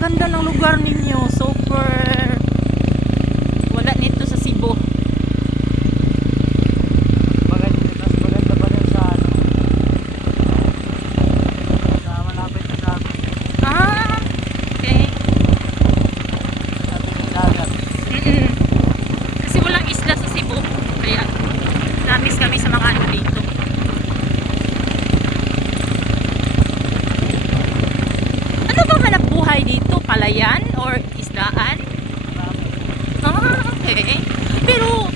ganda ng lugar ninyo. Super. Wala nito sa Cebu. Mas maganda pa rin sa ano. Sa malapit na sa amin. Ah, okay. Sa ating dagat. Kasi walang isla sa Cebu. Kaya, namis kami sa mga ano dito. Ano ba hanap buhay dito? Palayan or isdaan? Ah, okay. Pero,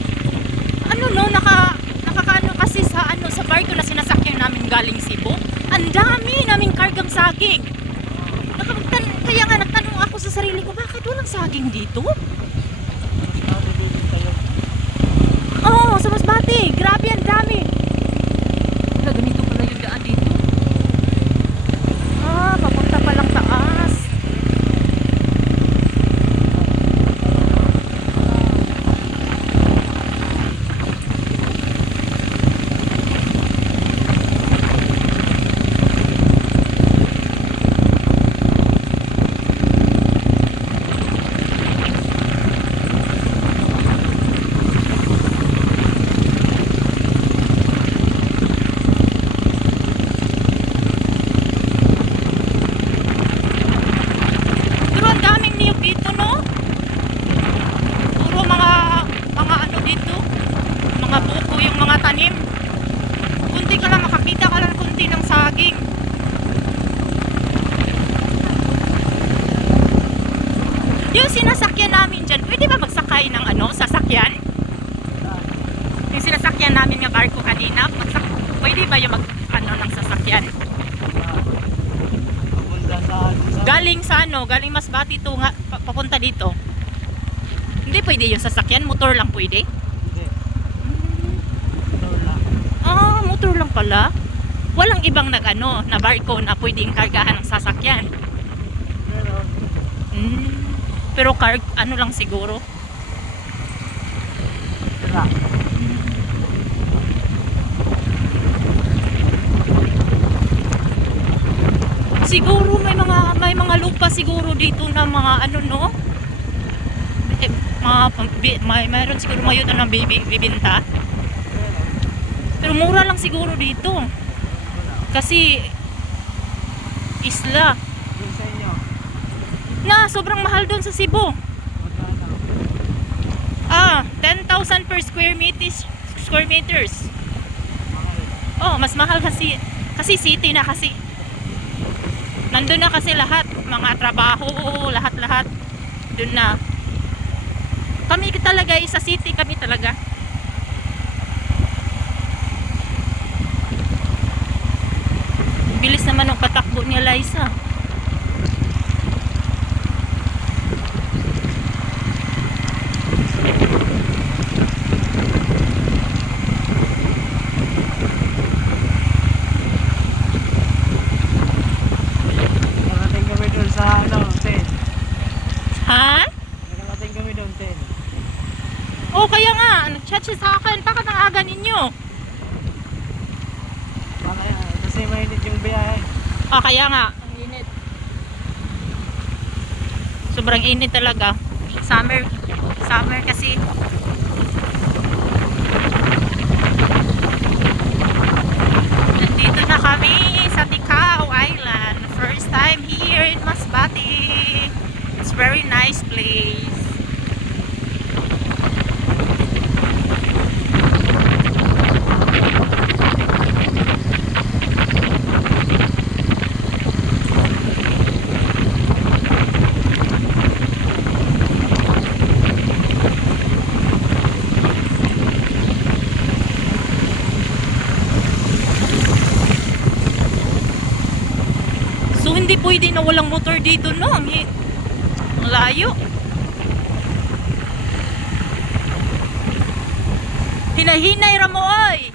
ano no, nakakaano kasi sa ano, sa barko na sinasakyan namin galing Cebu. Ang dami naming kargang saging. Kaya nga nagtanong ako sa sarili ko, bakit walang saging dito? Oo, sa Masbate. Grabe, ang dami. Wala, ganito pala yung daan dito. Ah, papunta palang taas. Pero ang daming niyog dito, no? Puro mga ano dito, mga buko yung mga tanim. Kunti ka lang makakita ka lang kunti ng saging. Yung sinasakyan namin dyan, pwede ba magsakay ng ano, sasakyan? Yung sinasakyan namin ng barko kanina, pwede ba yung ano ng sasakyan? Pupunta sa ano. Galing sa ano, galing Masbate to nga, papunta dito. Hindi pwede yung sasakyan, motor lang pwede. Hindi. Motor lang. Ah, motor lang pala. Walang ibang nag-ano, na barko na pwedeng kargahan ng sasakyan. Pero, Pero ano lang siguro. tira. Siguro may mga lupa siguro dito na mga ano no. Mayroon siguro mayroon ng bibinta. Pero mura lang siguro dito. Kasi isla. Yung sa inyo. Na sobrang mahal doon sa Cebu. Magkano? 10,000 per square meters. Mahal. Oh, mas mahal kasi city na kasi. Nandun na kasi lahat, mga trabaho, lahat-lahat. Doon na. Kami talaga, sa city kami talaga. Bilis naman ng patakbo ni Liza. Nakarating kami doon sa ano, 10. Ha? Nakarating kami doon, 10. Oh, kaya nga, nag-chat siya sa akin. Bakit ang aga ninyo? Kasi mainit yung biyahe. Kaya nga. Ang init. Sobrang init talaga. Summer kasi. Nandito na kami sa Ticao Island. First time here in Masbate. It's very nice place. So hindi pwede na walang motor dito, no? Ang layo. Hinahinay ra mo, oy.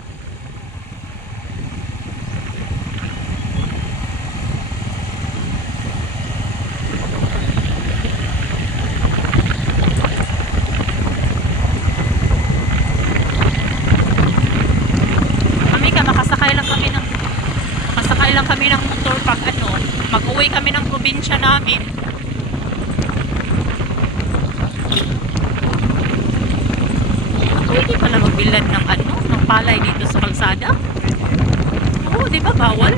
Makasakay lang kami ng motor pag ano, mag-uwi kami ng probinsya namin. Pwede pala magbilad ng ano, ng palay dito sa kalsada? Oo, di ba bawal?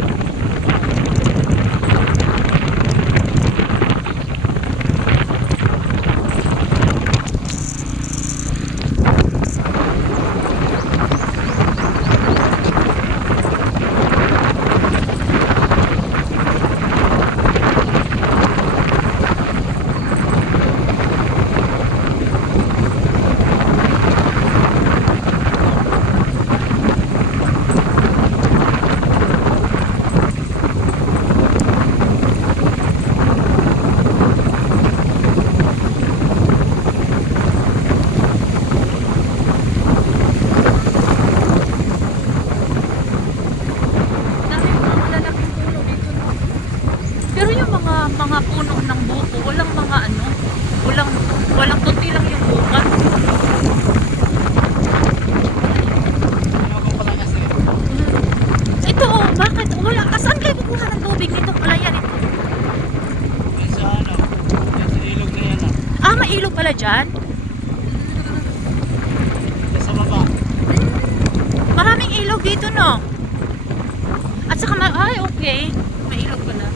Dami mga malalaking puno dito, no? Pero yung mga puno ng buko, walang mga ano, walang tuti lang yung buka. Ano ko pala kasi? Ito oh, bakit? Wala. Saan kayo kukuha ng tubig nito? Palayan ito. Yung sa ano? Yung sa ilog na yan ah. Ah, may ilog pala dyan. Yung sa baba. Maraming ilog dito, no? At saka, ay, okay. May ilog pala.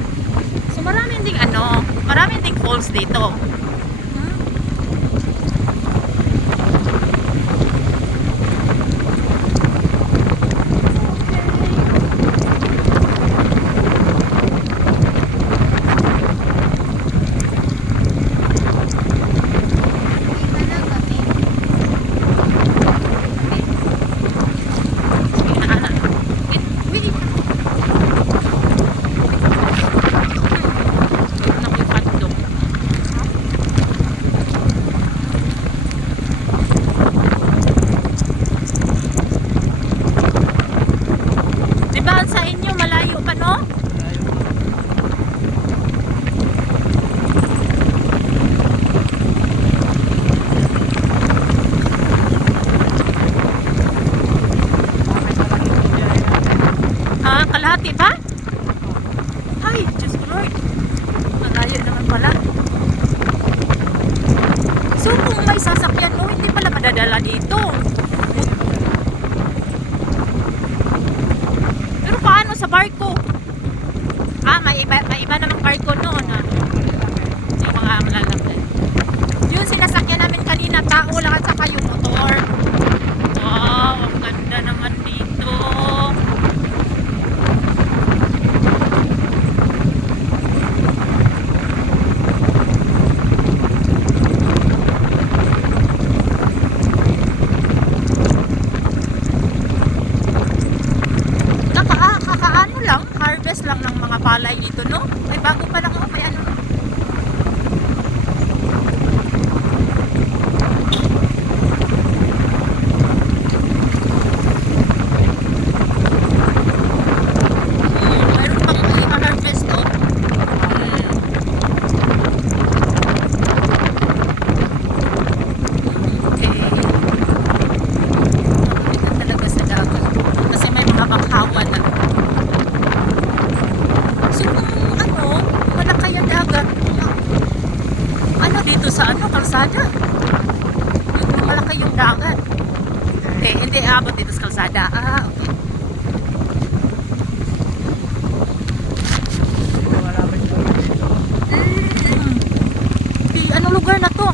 So, maraming ding ano, maraming ding falls dito. Hmm? Diba sa inyo malayo pa, no? Ah, kalahati ba? Ay, Diyos ko Lord. Malayo naman pala. So kung may sasakyan mo, hindi pala madadala dito. Pero paano sa barko? Ah, may iba namang barko noon. Ah. Yung mga malalaki. Yung sinasakyan namin kanina, tao lang at saka yung motor. Wow, ang ganda naman dito. Kakaano lang, harvest lang ng mga palay dito, no? May bago pa lang ako, may ano. Mayroon pang i-harvest, no? Okay. Maganda talaga sa dagat. Kasi may mga bakhawan na. So kung ano, malaki ang dagat, ano dito sa ano, kalsada? Malaki yung dagat. Okay, hindi abot dito sa kalsada. Ah, okay. Malapit na. Di, ano lugar na to?